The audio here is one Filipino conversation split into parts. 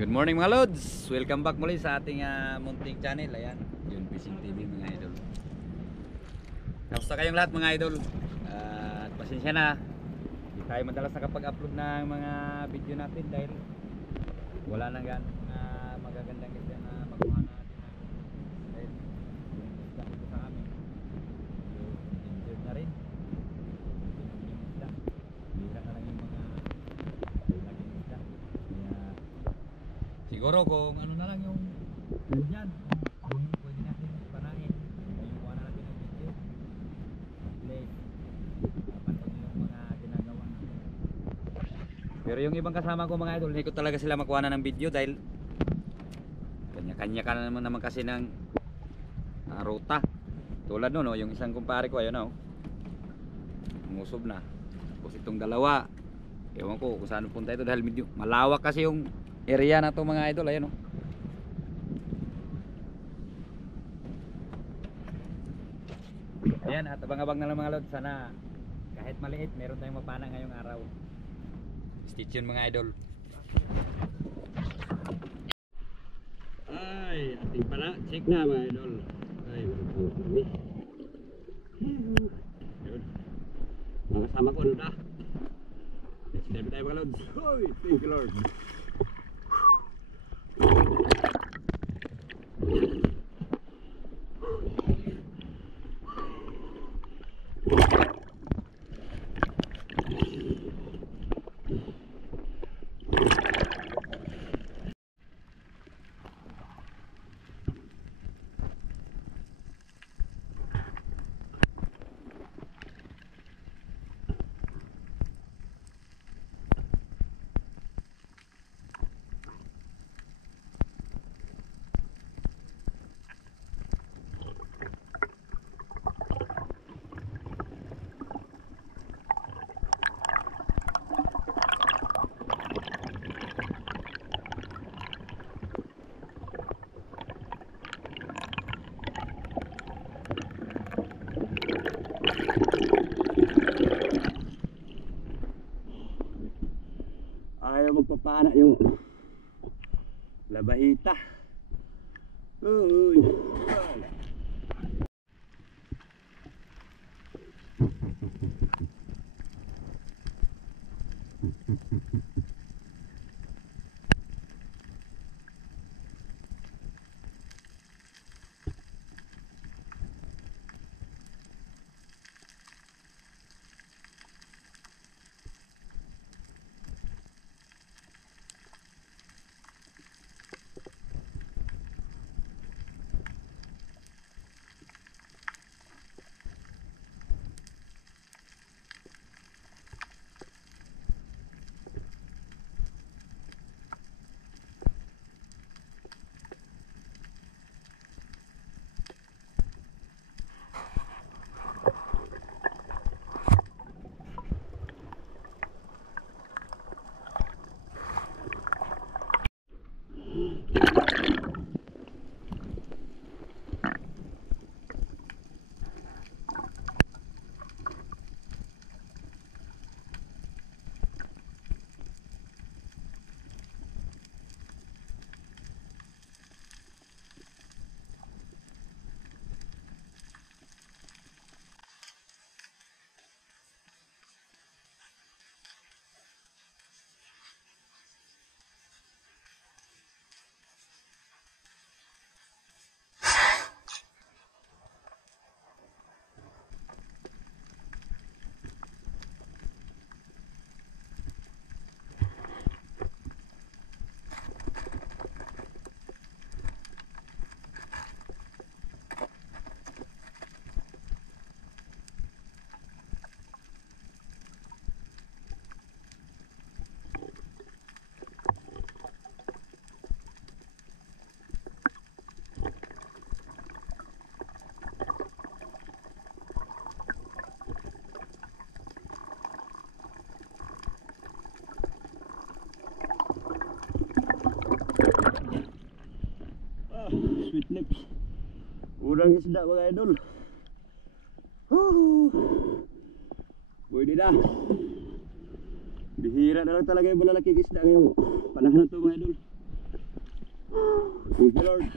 Good morning mga lods. Welcome back muli sa ating munting channel. Ayan, yun Fishing TV mga idol. Kamusta kayong lahat mga idol? At pasensya na, hindi tayo madalas nakapag-upload ng mga video natin dahil wala nang magagandang isda na magawa natin dahil yung isda dito sa amin yung injured na rin. Yung isda, bira na lang yung mga laging isda. Kaya siguro kung ano na lang yung dyan, yung pwede natin panahin, yung kuha na natin ng video play, panood yung mga ginagawa natin. Pero yung ibang kasama ko mga idol, hindi ko talaga sila makuha na ng video dahil kanya-kanya ka naman kasi ng ruta. Tulad no, yung isang kumpare ko, ayun na umusob na. Tapos itong dalawa, ewan ko kung saan punta ito dahil medyo malawak kasi yung area na to mga idol. Ayan ayan, at abang-abang na lang mga lod. Sana kahit maliit meron tayong mapana ngayong araw. Stay tuned mga idol. Ay, ating pala, check na mga idol. Ay, marupang kami. Yun. Mga kasama ko, ano na? Let's dive tayo mga lods. Oy, thank you Lord. Ayaw magpapana yung labahita. Uy. Sweet lips. Urang isda mga idol. Pwede na. Bihira na lang talaga yung malalaking isda ngayong panahon na ito mga idol. Thank you, Lord.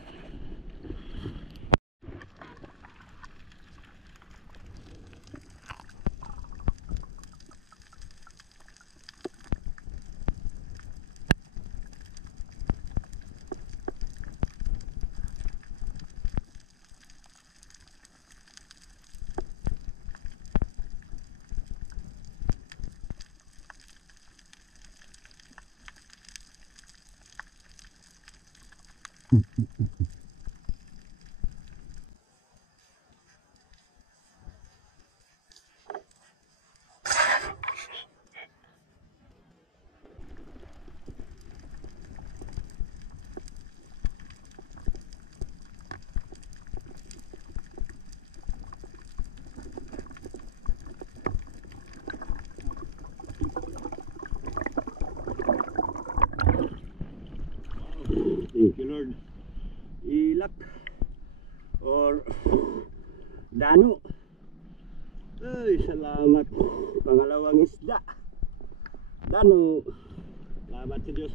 Thank you, Lord. Ilak or dano. Ay, salamat. Pangalawang isda. Dano. Salamat sa Diyos.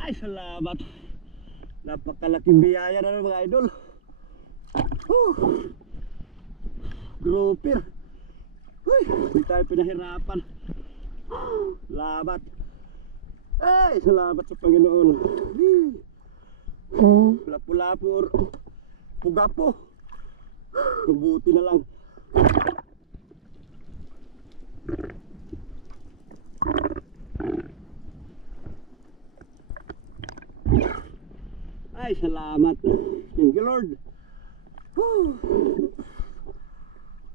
Ay, salamat. Napakalaking biyaya na mga idol. Grouper. Uy, hindi tayo pinahirapan. Salamat. Ay, salamat sa Panginoon. Lapu-lapu or pugapo. Mabuti na lang. Ay, salamat. Thank you, Lord.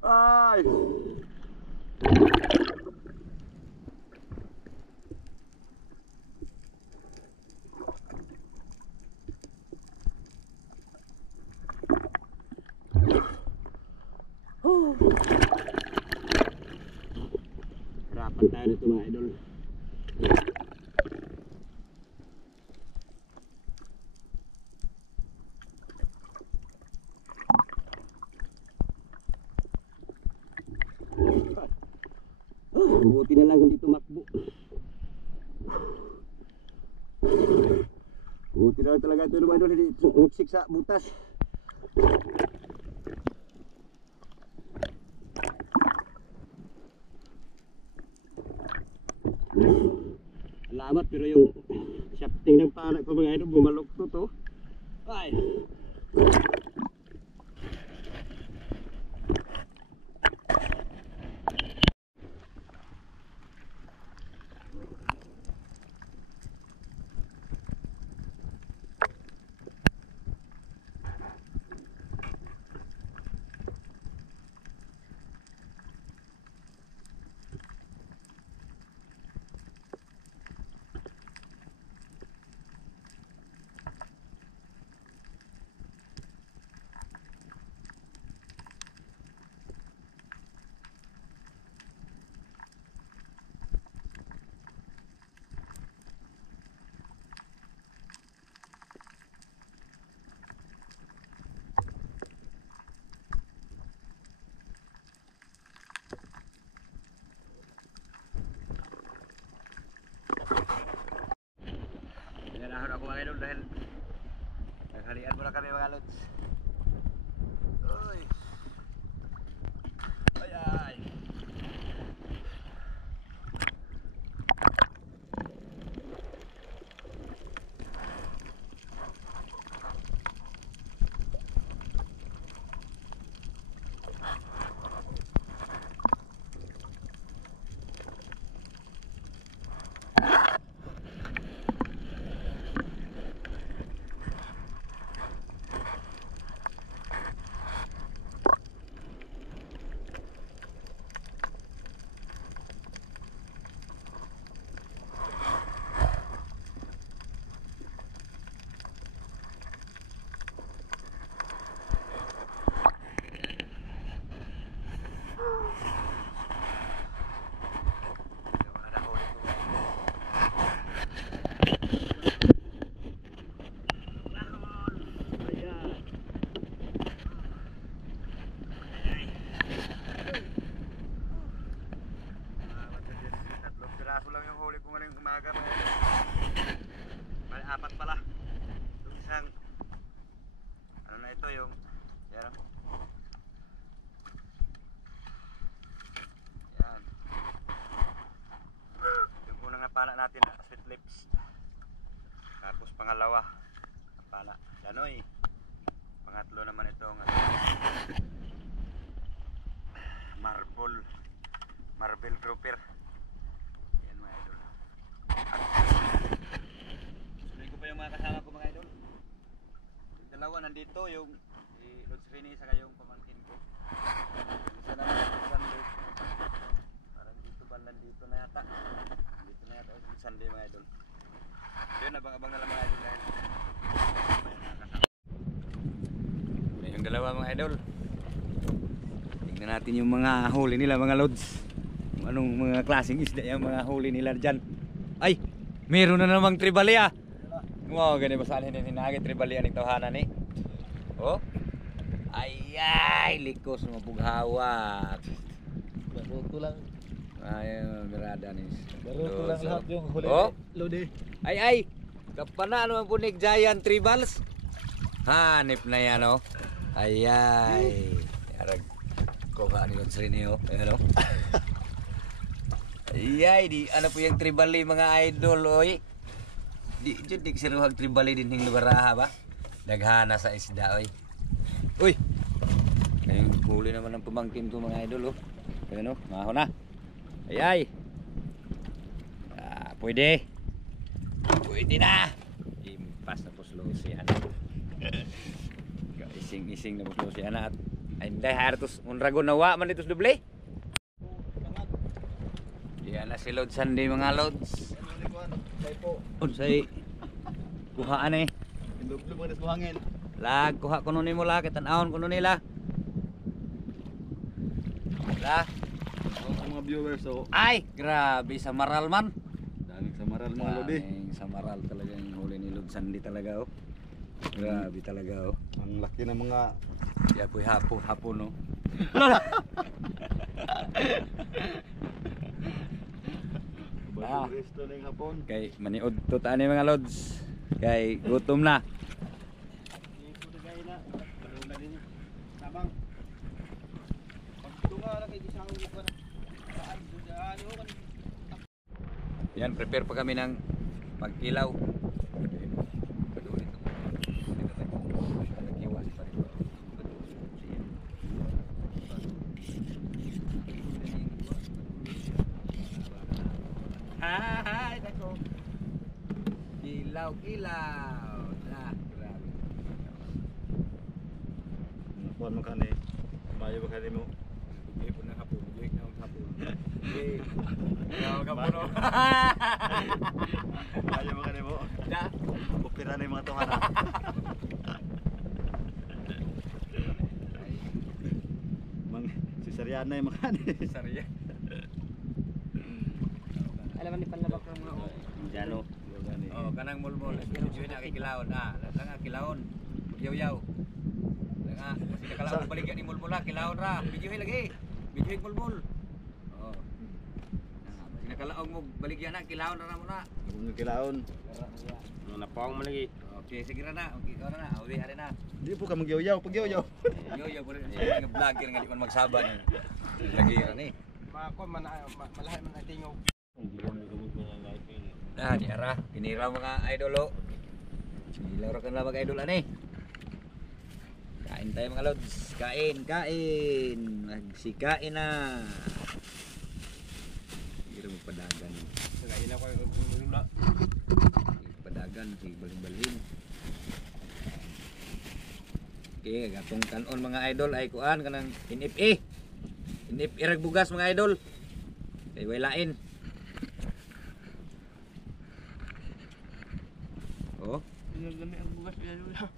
Ay. Harapan tayo nito mga idol. Buti na lang hindi tumakbo. Buti na lang talaga ito mga idol, hindi nuksik sa butas. Salamat, pero yung shafting ng pana ko mga idol bumalok to. Ay. Nanahon ako mga idol dahil naghalian muna kami mga lods. Uy. piraso lang yung huli ko ngayong umaga mga idol. Bali, 4 pala. Yung isang ano na ito yung yan. Yan. Yung unang napana natin na sweet lips. Tapos pangalawa napana danoy. Pangatlo naman itong marble grouper. Yan mga idol. Sunod ko pa yung mga kasama ko mga idol. Yung dalawa nandito, yung si Lods Rene saka yung pamangkin ko. Yung isa naman yung Sunday. Parang dito bandan dito na yata. Dito na yata yung Sunday mga idol. Yun, abang-abang na lang mga idol dahil yung dalawa mga idol. Tingnan natin yung mga huli nila mga lods. Kung anong mga klaseng isda yung mga huli nila dyan. Ay! Meron na namang tribalia. Wow, ganyan basahin din hinagay tribalia ng tahanan eh. Oh. Ay, likos mabughawak. Baruto lang. Ay, berada nih. Baruto lang lahat yung huli. Oh. Lodi. Ay. Kapana naman po ni Giant Tribals. Hanip na yan oh. Ay. Arag. Kuha ni Lods Rene oh. Ayan oh. Ay, di ano po yung tribali mga idol oy. Di jud siruhag tribali din hing lugar ba? Daghana sa isda oy. Uy. Ngayong huli naman ng pamangkin ko mga idol oh. Ayan oh, maho na. Ay. Pwede. Pwede na. Impas na po slow siya. Ising-ising na po slow siya na. Ay, hindi hartos unragon nawa man ditos doble. Yan na si Lods Sunday mga Lods. Unsay kuhaan eh. Indog-indog mga buhangin. Lag kuha kuno nimo la kitan-ahon kuno nila. La. Sa mga viewers so. Ay, grabe sa maral man. Daming samaral mga lodi. Daming sa maral talaga yung huli ni Lods Sunday talaga oh. Grabe talaga oh. Ang laki ng mga Kaya po'y hapon no. bagong resto ng hapon. Kay maniod to taan ni mga Lods. Kay gutom na. Yan, prepare pa kami ng pagkilaw. Hi, dako. Kilaw. Nah, grabe. Kuan mo kani. Mayo ba kani mo? Hindi po na hapon. Hindi na hapon. Hindi. Ikaw ka po no. Mayo ba kani mo? Da. Bukira na yung mga tuhana. Mang si Sariana yung mga kani. Sariya. Alam ni panlabak ng mga Jano. Oh, kanang mulmul. Video na kay kilawon Lang kilawon. Yaw-yaw. Lang kasi nakalaon baligyan ni mulmul kilawon ra. Video lagi. Video mulmul. Oh. Kasi nakalaon mo baligyan na kilawon ra mo na. Kung kilaon. Napawang mo lagi. Okay, sige ra na. Okay, ikaw na. Uwi ari na. Di po ka magyaw-yaw, pagyaw-yaw. Yo, puro nga vlogger nga di man magsaba ni. Lagi ra ni. Makon malahay man ang tingog. Di ara, kinira mga idolo. Ilaw ra kan mga idol ani. Kain tayo mga Lods. Kain. Magsikain na. Gira mo padagan. Sagayin ako yung lula. Padagan si balin-balin. Okay, gatong kanon mga idol ay kuan kanang NFA. NFA rag bugas mga idol. Kay way lain. Oh, Gami ang bugas niya lula.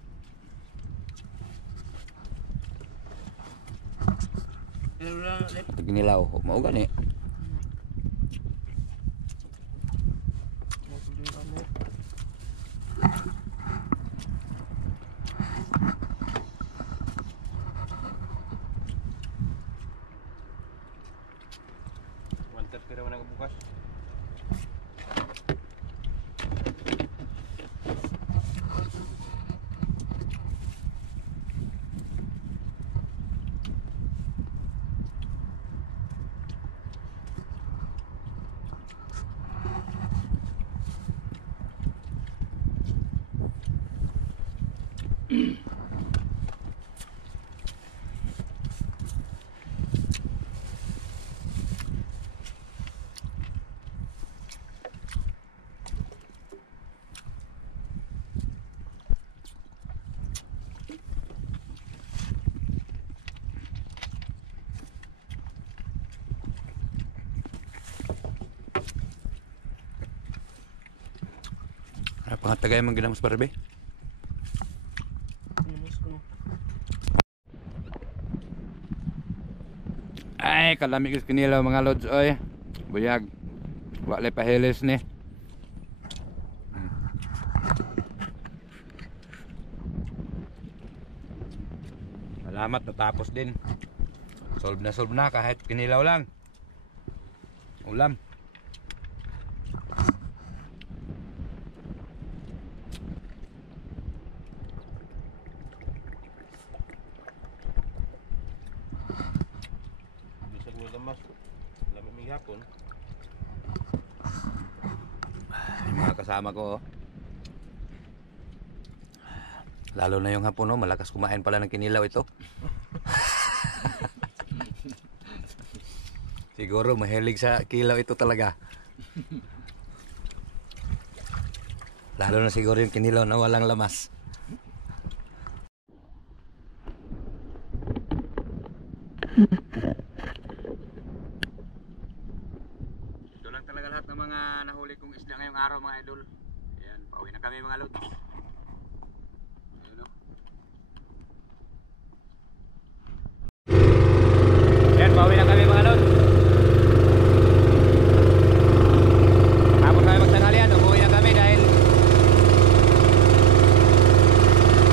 Lula ulit. ginilaw. Mao gani. Wanted pero man ang bukas. Pangatagay mang ginamos parbe. Namus ko no. Ay, kalami kis kinilaw mga lods oy. Buyag. Wala pa hilis ni. Salamat natapos din. Solve na kahit kinilaw lang. Ulam. Bisa ko damas. Lamig mig hapon. Yung mga kasama ko oh. Lalo na yung hapon oh, malakas kumain pala ng kinilaw ito. Siguro mahilig sa kilaw ito talaga. Lalo na siguro yung kinilaw na walang lamas. Ito lang talaga lahat ng mga nahuli kong isda ngayong araw mga idol. Ayan, pauwi na kami mga lods. Ayun, oh. Ayan, pauwi na kami mga lods. Tapos kami magtanghalian, umuwi na kami dahil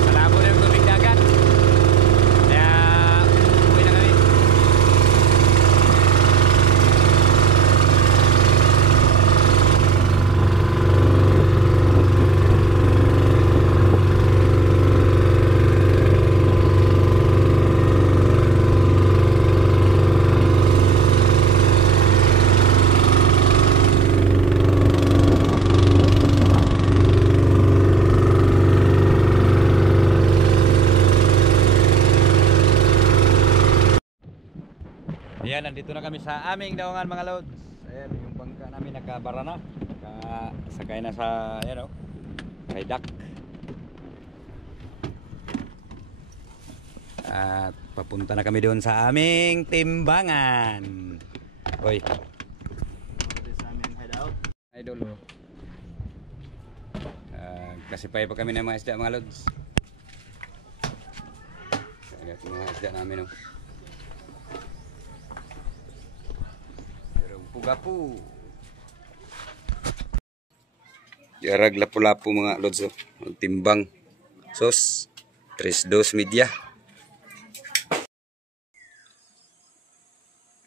sa labo na yung tubig dagat. Kaya umuwi na kami. Ayan, nandito na kami sa aming daungan mga lods. Ayan, yung bangka namin nakabara na. Sakay na sa, ayan o, kay dock. At papunta na kami doon sa aming timbangan. Hoy. Ito sa aming hideout. Idol. Kasipay pa kami ng mga isda mga lods. Kaya yung mga isda namin o. Gapu. Jarag lapu-lapu mga lods oh. Timbang. Sos 3.2 media.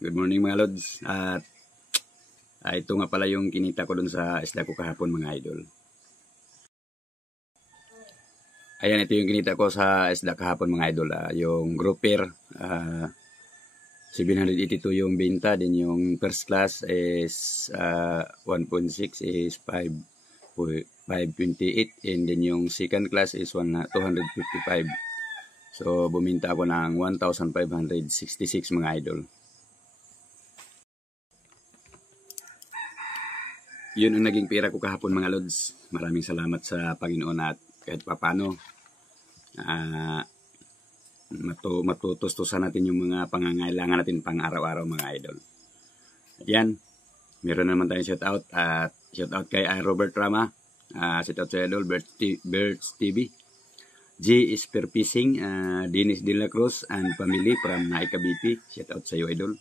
Good morning mga lods. At ito nga pala yung kinita ko dun sa isda ko kahapon mga idol. Ayan, ito yung kinita ko sa isda kahapon mga idol. Yung grouper 782 yung benta, din yung first class is 1.6 is 528 and then yung second class is 255. So buminta ako ng 1,566 mga idol. Yun ang naging pera ko kahapon mga lods. Maraming salamat sa Panginoon at kahit papano matutustusan natin yung mga pangangailangan natin pang araw-araw mga idol. Yan, meron naman tayong shoutout at shoutout kay Robert Rama, shoutout sa idol Birds TV, G is per Fishing, Dennis De La Cruz and family from Naikabiti, shoutout sa iyo idol.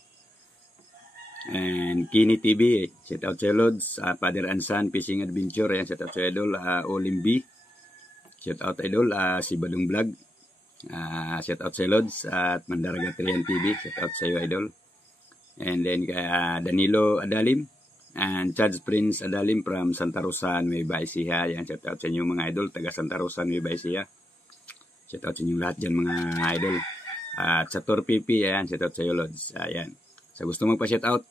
And Kini TV, shoutout sa Lods, Father and Son Fishing Adventure, yan shoutout sa idol. Olimbi, shoutout idol. Si Badong Vlog, shoutout sa Lods at Mandaragat Rian TV, shoutout sa iyo idol. And then Danilo Adalim and Charles Prince Adalim from Santa Rosa, Nueva Ecija, yan shoutout sa inyo mga idol, taga Santa Rosa, Nueva Ecija. Shoutout sa inyo lahat dyan mga idol. At sa Tor PP, yan shoutout sa iyo Lods. Ayan. Sa gusto mong pa-shoutout,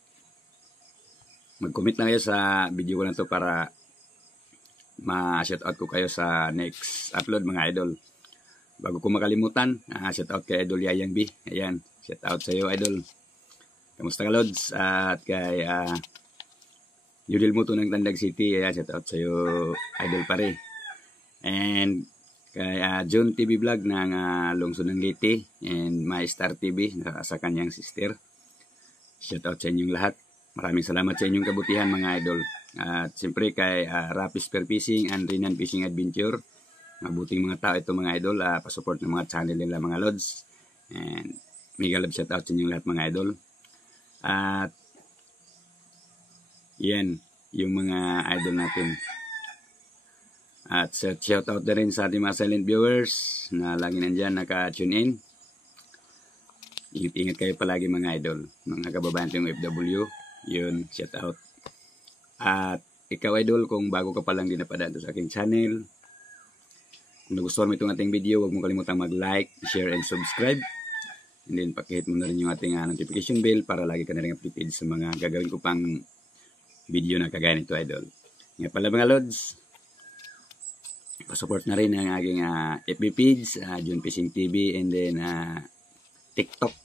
mag-comment lang kayo sa video ko na to para ma-shoutout ko kayo sa next upload mga idol. bago ko makalimutan, shout out kay Idol Yayang B. Ayan, shout out sa iyo, Idol. Kamusta ka, Lods? At kay Judil Muto ng Tandag City, ayan, shout out sa iyo, Idol pare. And kay John TV Vlog ng Lungsod ng Liti and My Star TV sa kanyang sister. Shout out sa inyong lahat. Maraming salamat sa inyong kabutihan, mga idol. At siyempre kay Rapis Per Fishing and Rinan Fishing Adventure. Mabuting mga tao ito, mga idol. Pasupport ng mga channel nila, mga lods. And mega love shout out sa inyong lahat, mga idol. At yan, yung mga idol natin. At shout out na rin sa ating mga silent viewers na lagi nandyan naka-tune in. Ingat kayo palagi, mga idol. Mga kababayan ng FW, yun, shout out. At ikaw, idol, kung bago ka pa lang din napadaan sa aking channel, kung nagustuhan mo itong ating video, huwag mo kalimutang mag-like, share, and subscribe. And then pakihit mo na rin yung ating notification bell para lagi ka na rin updated sa mga gagawin ko pang video na kagaya nito, idol. Nga pala, mga lods, pasupport na rin ang aking FB page, John Fishing TV, and then TikTok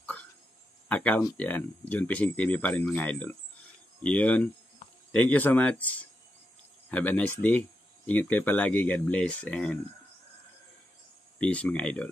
account, yan, John Fishing TV pa rin, mga idol. Yun. Thank you so much. Have a nice day. Ingat kayo palagi. God bless and peace, mga idol.